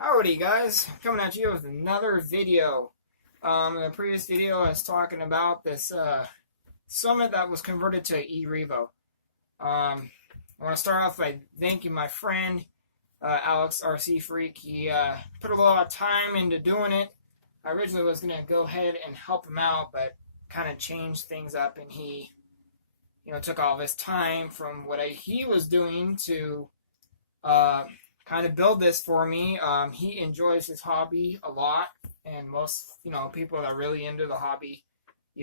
Howdy guys, coming at you with another video. In the previous video I was talking about this Summit that was converted to eRevo. I want to start off by thanking my friend Alex RC Freak. He put a lot of time into doing it. I originally was going to go ahead and help him out, but kind of changed things up, and he took all of his time from what he was doing to kind of build this for me. He enjoys his hobby a lot, and most people that are really into the hobby,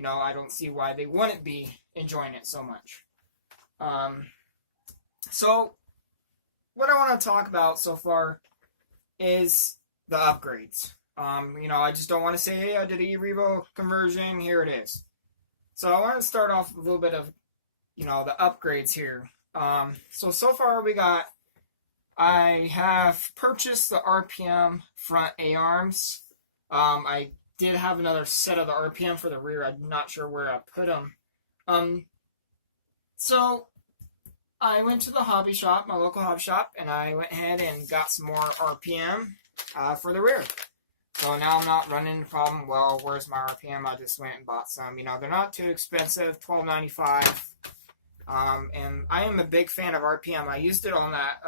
I don't see why they wouldn't be enjoying it so much. So what I want to talk about so far is the upgrades. I just don't want to say, hey, I did an eRevo conversion, here it is. So I want to start off with a little bit of the upgrades here. So far we got, I have purchased the RPM front A-arms. I did have another set of the RPM for the rear. I'm not sure where I put them. So I went to the hobby shop, my local hobby shop, and I went ahead and got some more RPM for the rear. So now I'm not running the problem, well, where's my RPM? I just went and bought some. They're not too expensive, $12.95. And I am a big fan of RPM. I used it on that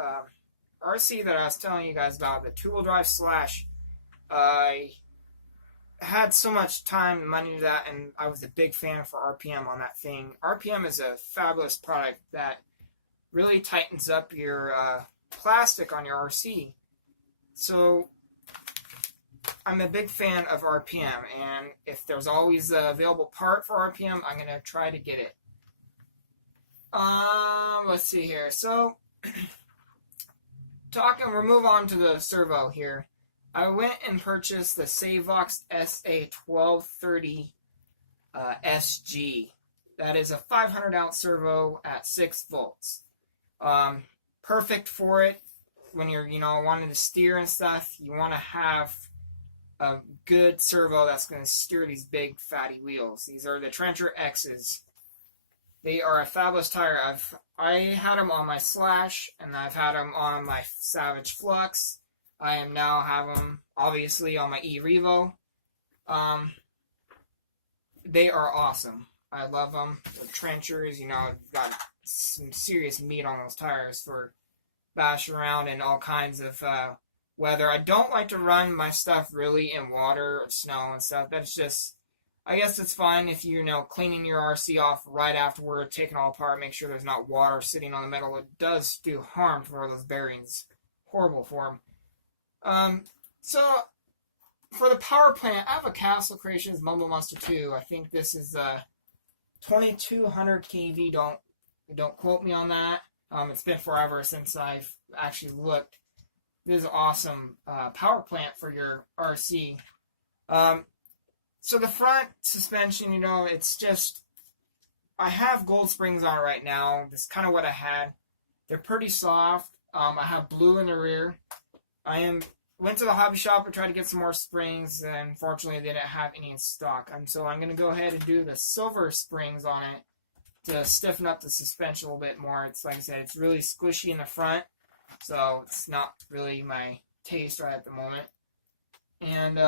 RC that I was telling you guys about, the two-wheel drive Slash. I had so much time and money to that, and I was a big fan for RPM on that thing. RPM is a fabulous product that really tightens up your plastic on your RC. So I'm a big fan of RPM, and if there's always an available part for RPM, I'm going to try to get it. Let's see here. So we'll move on to the servo here. I went and purchased the Savox SA1230 SG. That is a 500 ounce servo at 6 volts. Perfect for it when you're, wanting to steer and stuff. You want to have a good servo that's going to steer these big fatty wheels. These are the Trencher X's. They are a fabulous tire. I had them on my Slash, and I've had them on my Savage Flux. I am now have them, obviously, on my eRevo. They are awesome. I love them. The Trenchers, got some serious meat on those tires for bashing around in all kinds of weather. I don't like to run my stuff really in water or snow and stuff. That's just, I guess it's fine if you're, cleaning your RC off right afterward, taking it all apart, make sure there's not water sitting on the metal. It does do harm for those bearings. Horrible for them. So, for the power plant, I have a Castle Creations Mumble Monster 2. I think this is 2200 kV. Don't quote me on that. It's been forever since I've actually looked. This is an awesome power plant for your RC. So the front suspension, it's just, I have gold springs on it right now. That's kind of what I had. They're pretty soft. I have blue in the rear. Went to the hobby shop and tried to get some more springs, and unfortunately they didn't have any in stock. So I'm going to go ahead and do the silver springs on it to stiffen up the suspension a little bit more. It's like I said, it's really squishy in the front, so it's not really my taste right at the moment. And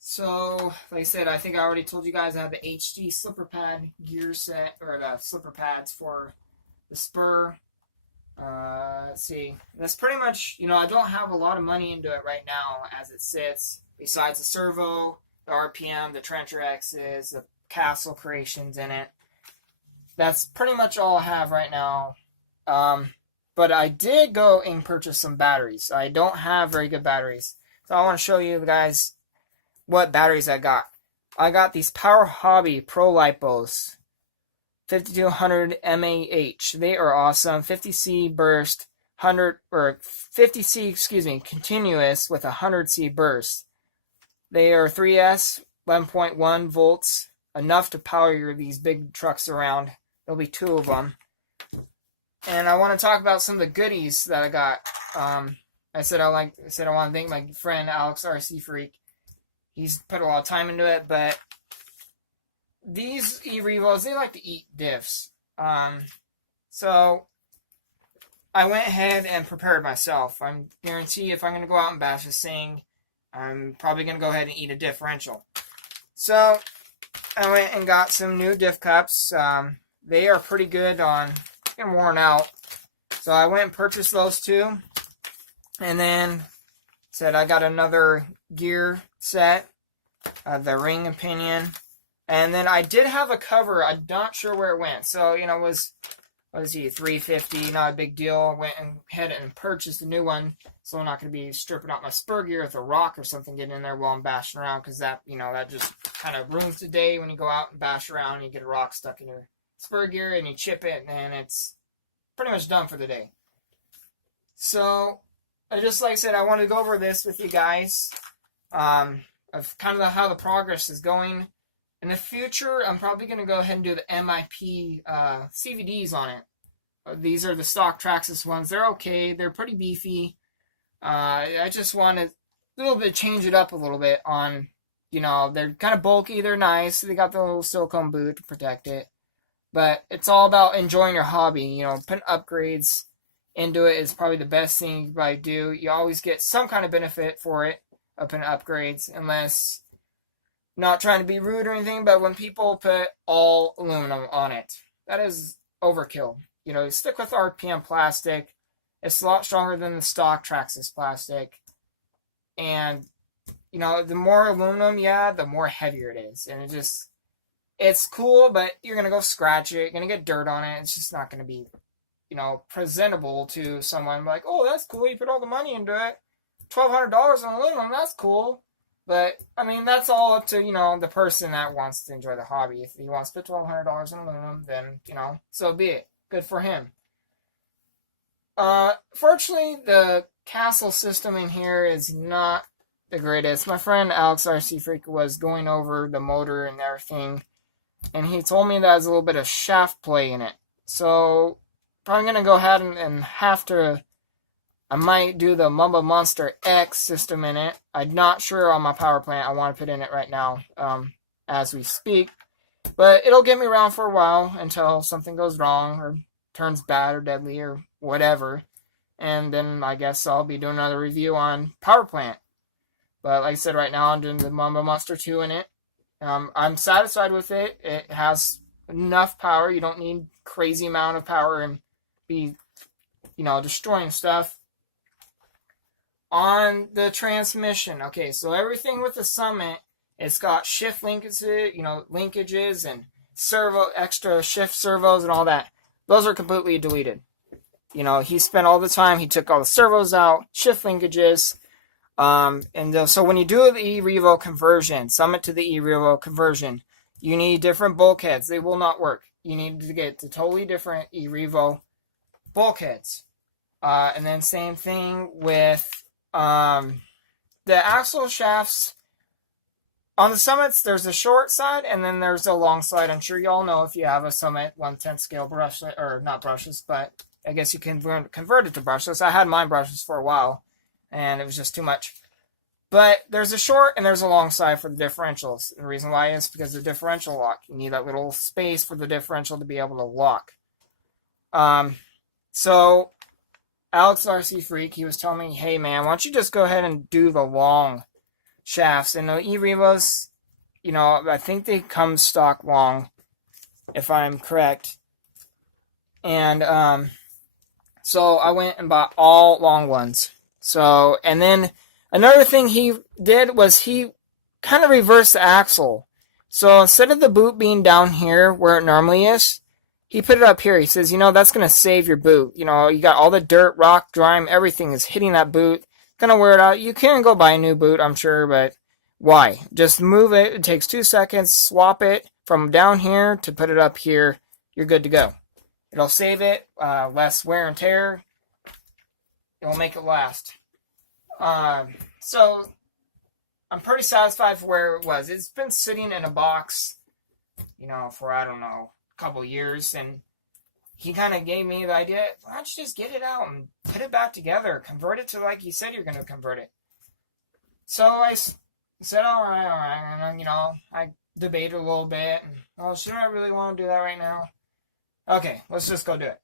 so, like I said, I think I already told you guys I have the HD slipper pad gear set, or the slipper pads for the spur. Let's see. That's pretty much, I don't have a lot of money into it right now as it sits. Besides the servo, the RPM, the Trencher X's, the Castle Creations in it. That's pretty much all I have right now. But I did go and purchase some batteries. I don't have very good batteries. So I want to show you guys what batteries I got. I got these Power Hobby Pro Lipos 5200 mAh. They are awesome. 50C burst, 50C, continuous with 100C burst. They are 3S, 11.1 volts, enough to power these big trucks around. There'll be 2 of them. And I want to talk about some of the goodies that I got. I said I want to thank my friend Alex RC Freak. He's put a lot of time into it, but these eRevos, they like to eat diffs. So I went ahead and prepared myself. I'm guarantee if I'm going to go out and bash this thing, I'm probably going to go ahead and eat a differential. So I went and got some new diff cups. They are pretty good on getting worn out. So I went and purchased those two. And then said I got another gear set, the ring and pinion. And then I did have a cover. I'm not sure where it went. So, it was, what is he, $350, not a big deal. I went ahead and purchased a new one. So I'm not going to be stripping out my spur gear with a rock or something getting in there while I'm bashing around. Because that, that just kind of ruins the day when you go out and bash around and you get a rock stuck in your spur gear and you chip it. And then it's pretty much done for the day. So, just like I said, I wanted to go over this with you guys. Of kind of how the progress is going. In the future, I'm probably going to go ahead and do the MIP CVDs on it. These are the stock Traxxas ones. They're okay. They're pretty beefy. I just want to a little bit change it up a little bit on, they're kind of bulky. They're nice. They got the little silicone boot to protect it. But it's all about enjoying your hobby. Putting upgrades into it is probably the best thing you can probably do. You always get some kind of benefit for it, up in upgrades, unless, not trying to be rude or anything, but when people put all aluminum on it, that is overkill. Stick with RPM plastic. It's a lot stronger than the stock Traxxas plastic. And, the more aluminum you add, the more heavier it is. And it's cool, but you're going to go scratch it. You're going to get dirt on it. It's just not going to be, presentable to someone like, oh, that's cool. You put all the money into it. $1,200 on aluminum, that's cool. But, that's all up to, the person that wants to enjoy the hobby. If he wants to put $1,200 on aluminum, then, so be it. Good for him. Fortunately, the castle system in here is not the greatest. My friend Alex RC Freak was going over the motor and everything, and he told me that there's a little bit of shaft play in it. So, probably going to go ahead and have to, I might do the Mamba Monster X system in it. I'm not sure on my power plant I want to put in it right now, as we speak. But it'll get me around for a while until something goes wrong or turns bad or deadly or whatever. And then I guess I'll be doing another review on power plant. But like I said, right now I'm doing the Mamba Monster 2 in it. I'm satisfied with it. It has enough power. You don't need crazy amount of power and be, destroying stuff. On the transmission, okay, so everything with the Summit, it's got shift linkages and extra shift servos and all that. Those are completely deleted. He spent all the time, he took all the servos out, shift linkages, so when you do the e-Revo conversion, Summit to the e-Revo conversion, you need different bulkheads. They will not work. You need to get the totally different e-Revo bulkheads. And then same thing with the axle shafts. On the Summits, there's a short side and then there's a long side. I'm sure you all know if you have a Summit 1/10 scale brush, or not brushes, but I guess you can convert it to brushless. I had mine brushless for a while and it was just too much. But there's a short and there's a long side for the differentials. And the reason why is because the differential lock. You need that little space for the differential to be able to lock. So Alex RC Freak, he was telling me, hey man, why don't you just go ahead and do the long shafts. And the e-Revos, I think they come stock long, if I'm correct. And so I went and bought all long ones. So, and then another thing he did was he kind of reversed the axle. So instead of the boot being down here where it normally is, he put it up here. He says, that's going to save your boot. You got all the dirt, rock, grime, everything is hitting that boot. Going to wear it out. You can go buy a new boot, I'm sure, but why? Just move it. It takes 2 seconds. Swap it from down here to put it up here. You're good to go. It'll save it. Less wear and tear. It'll make it last. So I'm pretty satisfied for where it was. It's been sitting in a box, for, I don't know, a couple years, and he kind of gave me the idea, why don't you just get it out and put it back together, convert it to like you said you're going to convert it. So I said, all right, and I debated a little bit, and, should I really want to do that right now? Okay, let's just go do it.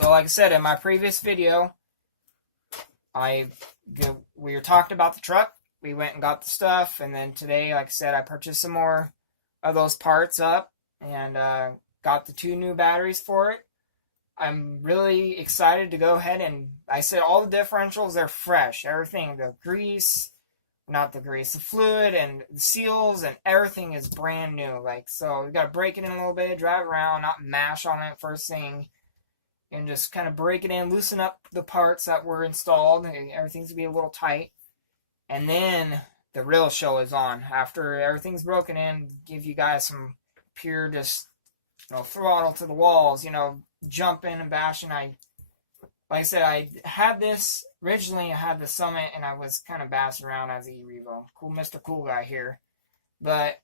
So like I said in my previous video, we were talking about the truck. We went and got the stuff, and then today, like I said, I purchased some more of those parts up and got the 2 new batteries for it. I'm really excited to go ahead and, I said all the differentials, they're fresh. Everything, the fluid and the seals and everything is brand new. Like, so we got to break it in a little bit, drive around, not mash on it first thing, and just kind of break it in, loosen up the parts that were installed. Everything's going to be a little tight. And then the real show is on. After everything's broken in, give you guys some pure just, throttle to the walls, jumping and bashing. Like I said, I had this, originally I had the Summit, and I was kind of bashing around as the e-Revo. Cool Mr. Cool Guy here. But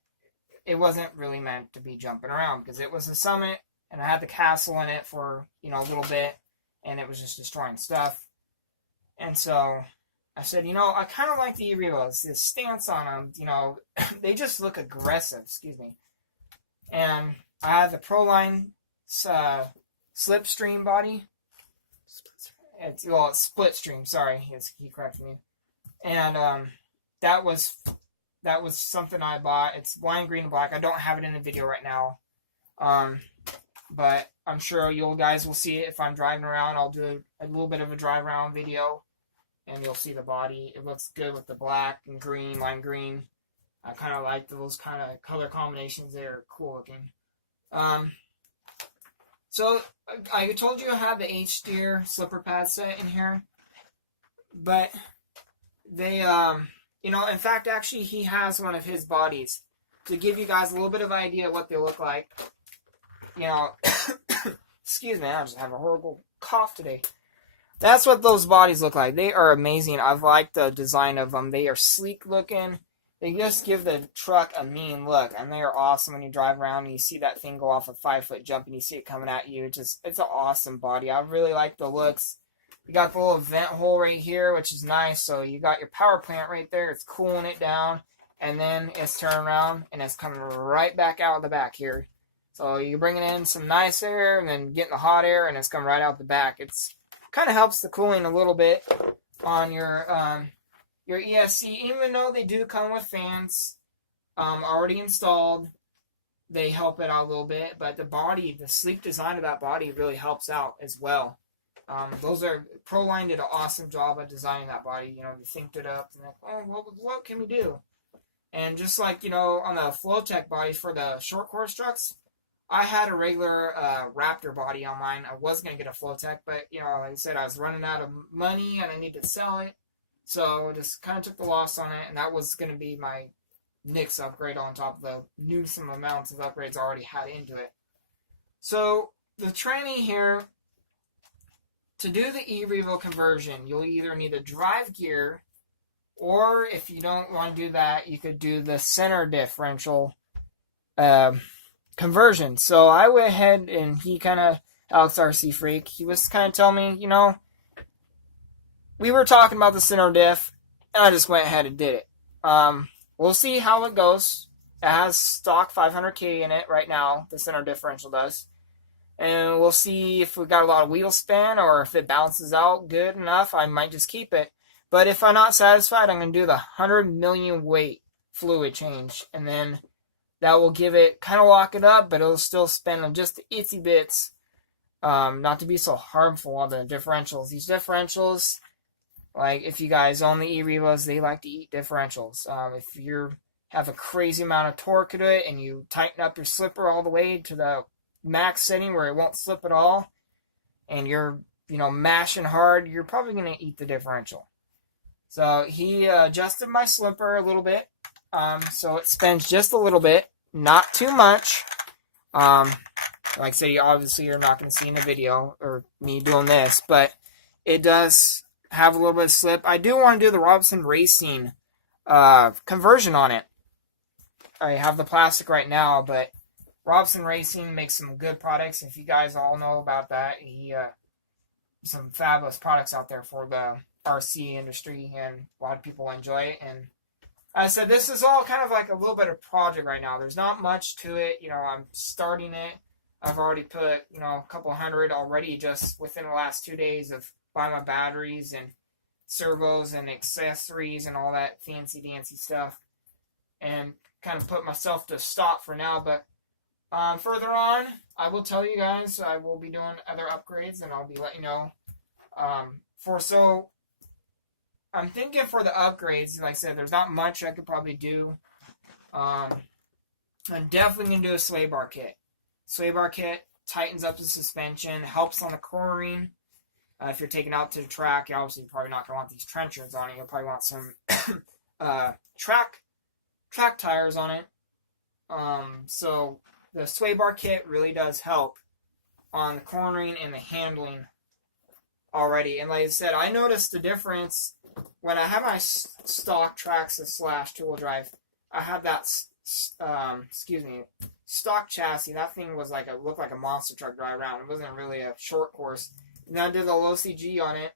it wasn't really meant to be jumping around, because it was a Summit, and I had the Castle in it for, a little bit, and it was just destroying stuff. And so I said, I kind of like the e-Revos. This stance on them, they just look aggressive, excuse me. And I have the Proline Slipstream body. It's Splitstream, sorry. He corrected me. And that was something I bought. It's lime green and black. I don't have it in the video right now. But I'm sure you guys will see it if I'm driving around. I'll do a little bit of a drive around video, and you'll see the body. It looks good with the black and green, lime green. I kind of like those kind of color combinations. They're cool looking. So I told you I had the H-Steer slipper pad set in here, but they, in fact, actually he has one of his bodies to give you guys a little bit of idea what they look like. Excuse me, I just have a horrible cough today. That's what those bodies look like. They are amazing. I've liked the design of them. They are sleek looking. They just give the truck a mean look, and they are awesome when you drive around and you see that thing go off a 5-foot jump and you see it coming at you. It's an awesome body. I really like the looks. You got the little vent hole right here, which is nice. So you got your power plant right there. It's cooling it down, and then it's turning around and it's coming right back out the back here. So you're bringing in some nice air and then getting the hot air, and it's coming right out the back. It's kind of helps the cooling a little bit on your ESC, even though they do come with fans already installed. They help it out a little bit, but the sleek design of that body really helps out as well. Proline did an awesome job of designing that body. They synced it up, and what can we do? And just like, on the Flowtech body for the short course trucks, I had a regular Raptor body on mine. I was going to get a Flowtech, but, like I said, I was running out of money, and I needed to sell it. So just kind of took the loss on it, and that was going to be my Nix upgrade on top of the newsome amounts of upgrades I already had into it. So the tranny here, to do the e-Revo conversion, you'll either need a drive gear, or if you don't want to do that, you could do the center differential conversion. So I went ahead, and Alex RC Freak, he was kind of telling me, we were talking about the center diff, and I just went ahead and did it. We'll see how it goes. It has stock 500K in it right now, the center differential does. And we'll see if we got a lot of wheel spin, or if it balances out good enough, I might just keep it. But if I'm not satisfied, I'm going to do the 100 million weight fluid change. And then that will give it, kind of lock it up, but it'll still spin on just the itsy bits. Not to be so harmful on the differentials. These differentials, like, if you guys own the e-Revos, they like to eat differentials. If you have a crazy amount of torque to it, and you tighten up your slipper all the way to the max setting where it won't slip at all, and you're, mashing hard, you're probably going to eat the differential. So he adjusted my slipper a little bit, so it spins just a little bit, not too much. Like I said, obviously you're not going to see in the video, or me doing this, but it does have a little bit of slip. I do want to do the Robinson Racing conversion on it. I have the plastic right now, but Robinson Racing makes some good products. If you guys all know about that, he some fabulous products out there for the RC industry, and a lot of people enjoy it. And I said, this is all kind of like a little bit of project right now. There's not much to it. I'm starting it. I've already put, a couple hundred already just within the last 2 days of buying my batteries and servos and accessories and all that fancy dancy stuff, and kind of put myself to stop for now. But further on, I will tell you guys I will be doing other upgrades, and I'll be letting you know. I'm thinking for the upgrades, like I said, there's not much I could probably do. I'm definitely going to do a sway bar kit. Sway bar kit tightens up the suspension, helps on the cornering. If you're taking out to the track, you're obviously probably not going to want these trenchers on it. You'll probably want some track tires on it. So the sway bar kit really does help on the cornering and the handling already. And like I said, I noticed the difference when I have my stock Traxxas / two-wheel drive. I have that stock chassis. That thing was looked like a monster truck drive around. It wasn't really a short course. And I did the low CG on it,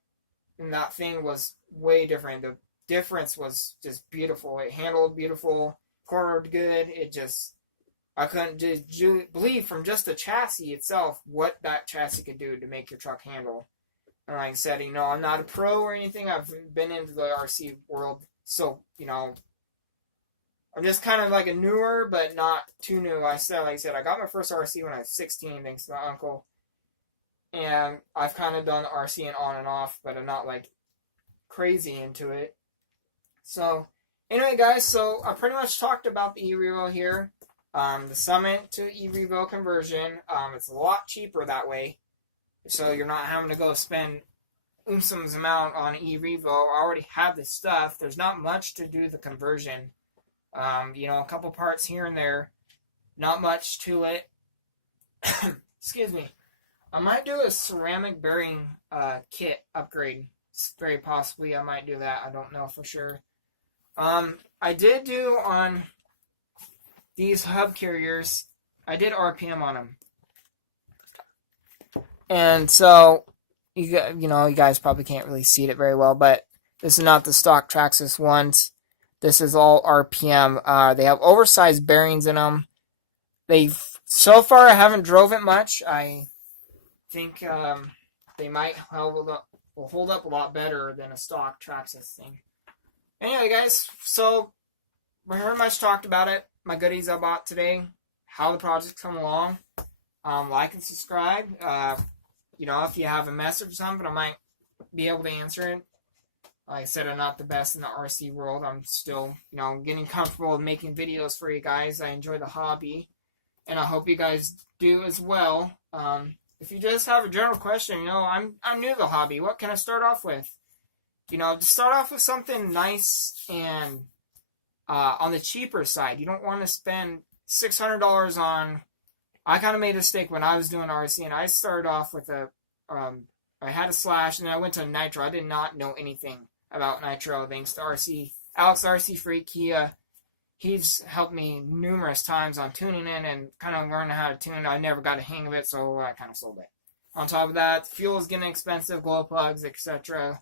and that thing was way different. The difference was just beautiful. It handled beautiful, cornered good. I couldn't just believe from just the chassis itself what that chassis could do to make your truck handle. And like I said, I'm not a pro or anything. I've been into the RC world, so, I'm just kind of like a newer, but not too new. Like I said, I got my first RC when I was 16, thanks to my uncle. And I've kind of done RCing on and off, but I'm not crazy into it. So, anyway, guys, so I pretty much talked about the eRevo here. The Summit to eRevo conversion. It's a lot cheaper that way. So you're not having to go spend some amount on eRevo. I already have the stuff. There's not much to do the conversion. A couple parts here and there. Not much to it. Excuse me. I might do a ceramic bearing kit upgrade. Very possibly I might do that. I don't know for sure. I did do on these hub carriers, I did RPM on them. And so, you guys probably can't really see it very well, but this is not the stock Traxxas ones. This is all RPM. They have oversized bearings in them. So far I haven't drove it much. I think they might hold up a lot better than a stock Traxxas thing. Anyway, guys, so we very much talked about it. My goodies I bought today, how the project's come along. Like and subscribe. If you have a message or something, I might be able to answer it. Like I said, I'm not the best in the RC world. I'm still, getting comfortable with making videos for you guys. I enjoy the hobby, and I hope you guys do as well. If you just have a general question, I'm new to the hobby. What can I start off with? Just start off with something nice and on the cheaper side. You don't want to spend $600 on. I kind of made a mistake when I was doing RC, and I started off with I had a Slash, and then I went to a Nitro. I did not know anything about Nitro, thanks to Alex RC Freak. He's helped me numerous times on tuning in and kind of learning how to tune. I never got a hang of it, so I kind of sold it. On top of that, fuel is getting expensive, glow plugs, etc.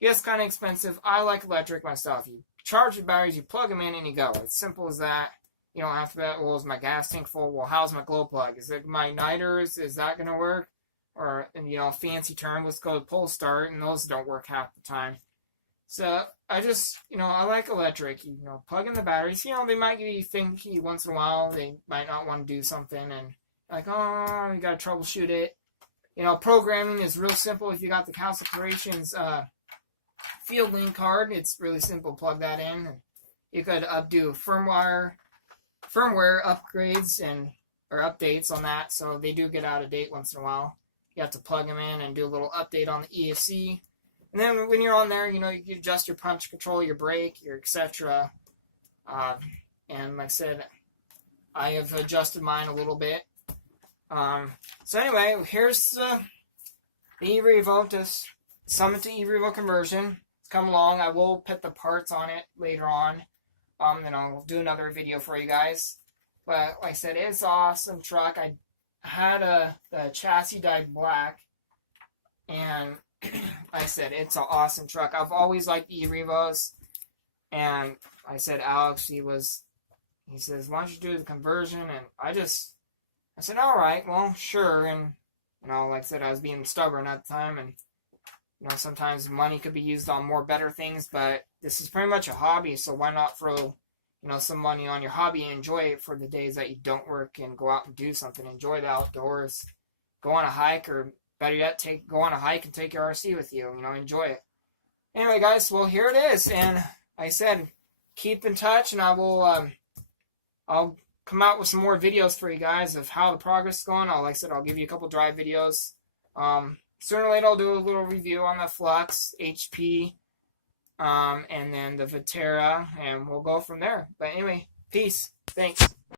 It's kind of expensive. I like electric myself. You charge the batteries, you plug them in, and you go. It's simple as that. You don't have to bet, well, is my gas tank full? Well, how's my glow plug? Is it my niters? Is that going to work? Or, fancy term, let's go to pull start, and those don't work half the time. So, I just, I like electric. Plug in the batteries. They might give you thinky once in a while. They might not want to do something, and you got to troubleshoot it. Programming is real simple. If you got the House of Creations Field Link card, it's really simple. Plug that in. And you could do firmware upgrades or updates on that, so they do get out of date once in a while. You have to plug them in and do a little update on the ESC. And then when you're on there, you can adjust your punch control, your brake, your etc. And like I said, I have adjusted mine a little bit. So anyway, here's the eRevo to Summit to eRevo conversion. It's come along. I will put the parts on it later on. And I'll do another video for you guys. But like I said, it's an awesome truck. I had the chassis dyed black, and like I said, it's an awesome truck. I've always liked the eRevos, and I said Alex, he says, why don't you do the conversion? And I just I said, all right, well, sure. And, like I said, I was being stubborn at the time. And, sometimes money could be used on more better things. But this is pretty much a hobby. So why not throw, some money on your hobby and enjoy it for the days that you don't work and go out and do something. Enjoy the outdoors. Go on a hike, or better yet, go on a hike and take your RC with you. Enjoy it. Anyway, guys, well, here it is. And like I said, keep in touch, and I'll come out with some more videos for you guys of how the progress is going. Like I said, I'll give you a couple drive videos. Sooner or later, I'll do a little review on the Flux HP, and then the Vatera, and we'll go from there. But anyway, peace. Thanks.